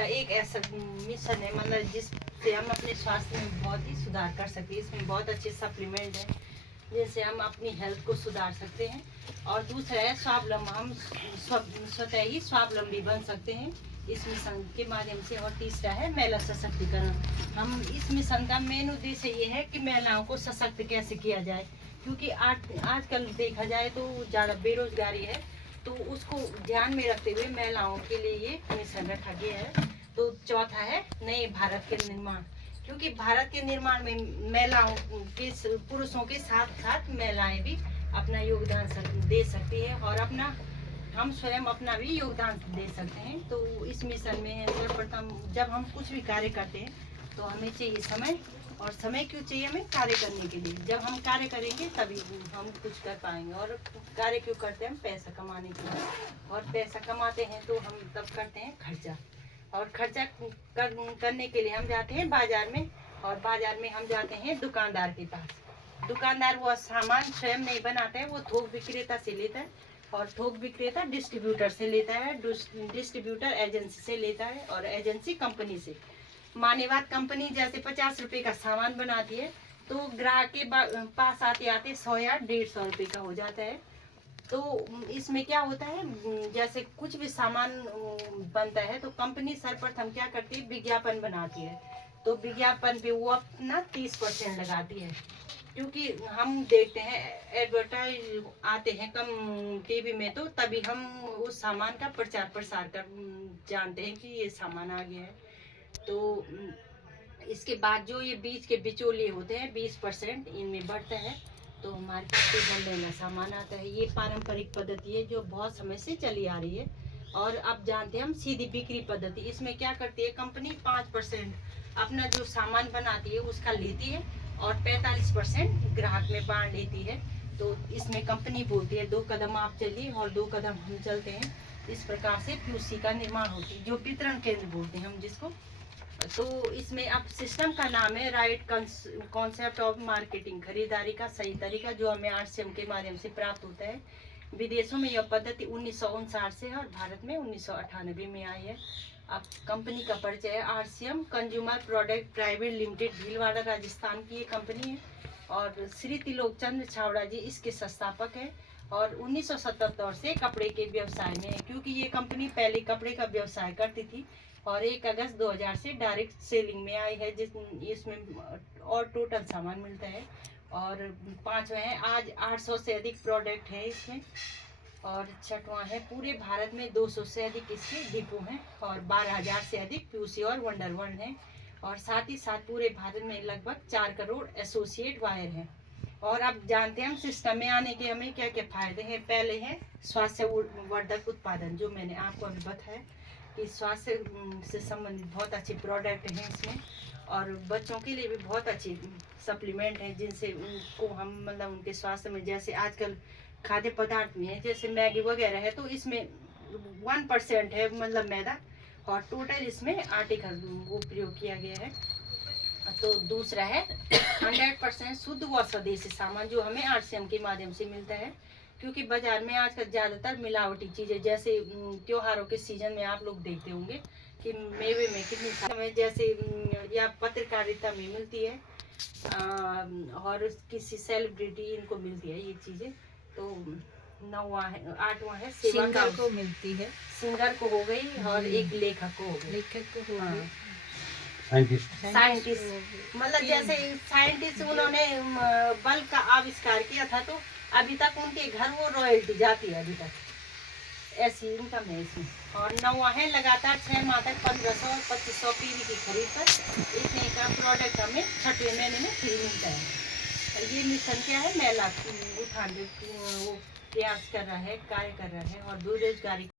अच्छा एक ऐसा मिशन है मतलब जिससे हम अपने स्वास्थ्य में बहुत ही सुधार कर सकते हैं। इसमें बहुत अच्छे सप्लीमेंट है जिससे हम अपनी हेल्थ को सुधार सकते हैं। और दूसरा है स्वावलंबन, हम स्वतः ही स्वावलंबी बन सकते हैं इस मिशन के माध्यम से। और तीसरा है महिला सशक्तिकरण। हम इस मिशन का मेन उद्देश्य ये है कि महिलाओं को सशक्त कैसे किया जाए, क्योंकि आजकल देखा जाए तो ज़्यादा बेरोजगारी है, तो उसको ध्यान में रखते हुए महिलाओं के लिए ये मिशन रखा गया है। तो चौथा है नए भारत के निर्माण, क्योंकि भारत के निर्माण में महिलाओं के पुरुषों के साथ साथ महिलाएं भी अपना योगदान दे सकती है और हम स्वयं अपना भी योगदान दे सकते हैं। तो इस मिशन में सर्वप्रथम जब हम कुछ भी कार्य करते हैं तो हमें चाहिए समय, और समय क्यों चाहिए हमें? कार्य करने के लिए। जब हम कार्य करेंगे तभी हम कुछ कर पाएंगे। और कार्य क्यों करते हैं? हम पैसा कमाने के लिए। और पैसा कमाते हैं तो हम तब करते हैं खर्चा, और खर्चा करने के लिए हम जाते हैं बाजार में, और बाजार में हम जाते हैं दुकानदार के पास। दुकानदार वो सामान स्वयं नहीं बनाता है, वो थोक विक्रेता से लेता है, और थोक विक्रेता डिस्ट्रीब्यूटर से लेता है, डिस्ट्रीब्यूटर एजेंसी से लेता है, और एजेंसी कंपनी से। मान्यवाद कंपनी जैसे 50 रुपए का सामान बनाती है तो ग्राहक के पास आते आते 100 या 150 रुपए का हो जाता है। तो इसमें क्या होता है, जैसे कुछ भी सामान बनता है तो कंपनी सर्वप्रथम क्या करती है? विज्ञापन बनाती है। तो विज्ञापन पे वो अपना 30% लगाती है, क्योंकि हम देखते हैं एडवर्टाइज आते हैं कम टीवी में, तो तभी हम उस सामान का प्रचार प्रसार कर जानते हैं कि ये सामान आ गया है। तो इसके बाद जो ये बीज के बिचौलिए होते हैं 20% इनमें बढ़ता है, तो हमारे पास बनडेला सामान आता है। ये पारंपरिक पद्धति है जो बहुत समय से चली आ रही है। और अब जानते हैं हम सीधी बिक्री पद्धति। इसमें क्या करती है कंपनी? 5% अपना जो सामान बनाती है उसका लेती है, और 45% ग्राहक में बांट लेती है। तो इसमें कंपनी बोलती है 2 कदम आप चलिए और 2 कदम हम चलते हैं। इस प्रकार से पीयूसी का निर्माण होती है, जो वितरण केंद्र बोलते हैं हम जिसको। तो इसमें अब सिस्टम का नाम है राइट कॉन्सेप्ट ऑफ मार्केटिंग, खरीदारी का सही तरीका, जो हमें आरसीएम के माध्यम से प्राप्त होता है। विदेशों में यह पद्धति 1959 से है और भारत में 1998 में आई है। अब कंपनी का परिचय है। RCM consumer product private limited, Bhilwara Rajasthan की ये कंपनी है, और श्री त्रिलोक चंद्र छावड़ा जी इसके संस्थापक है। और 1977 से कपड़े के व्यवसाय में है, क्योंकि ये कंपनी पहले कपड़े का व्यवसाय करती थी, और 1 अगस्त 2000 से डायरेक्ट सेलिंग में आई है, इसमें और टोटल सामान मिलता है। और 5वां है आज 800 से अधिक प्रोडक्ट है इसमें। और 6वां है पूरे भारत में 200 से अधिक इसके डिपो हैं, और 12,000 से अधिक पीयूसी और वंडर वन है। और साथ ही साथ पूरे भारत में लगभग 4 करोड़ एसोसिएट वायर हैं। और अब जानते हैं हम सिस्टम में आने के हमें क्या क्या फायदे हैं। पहले है स्वास्थ्य वर्धक उत्पादन, जो मैंने आपको अभी बताया कि स्वास्थ्य से संबंधित बहुत अच्छे प्रोडक्ट हैं इसमें। और बच्चों के लिए भी बहुत अच्छी सप्लीमेंट हैं जिनसे उनको हम मतलब उनके स्वास्थ्य में, जैसे आजकल खाद्य पदार्थ में है जैसे मैगी वगैरह है, तो इसमें 1% है मतलब मैदा, और टोटल इसमें आटे का वो प्रयोग किया गया है। तो दूसरा है 100% शुद्ध व स्वदेशी सामान, जो हमें आरसीएम के माध्यम से मिलता है। क्योंकि बाजार में आजकल ज़्यादातर मिलावटी चीज़ें, जैसे त्योहारों के सीजन में आप लोग देखते होंगे कि मेवे में कितनी सारी जैसे या पत्रकारिता में मिलती है, और किसी सेलिब्रिटी इनको मिलती है ये चीज़ें। तो 9वां है 8वां है सेवा सिंगर को मिलती है, सिंगर को हो गई, और एक लेखक को हो गई, लेखक को हो गई, साइंटिस्ट मतलब जैसे साइंटिस्ट उन्होंने बल्ब का आविष्कार किया था, तो अभी तक उनके घर वो रॉयल्टी जाती है अभी तक, ऐसी इनकम है इसमें। और 9वां है लगातार 6 माह तक 1500 और 2500 पीवी की खरीद पर इतने का प्रोडक्ट हमें 6वें महीने में फ्री मिलता है। ये मिशन क्या है? महिला उत्थान वो प्रयास कर रहा है, कार्य कर रहा है, और बेरोजगारी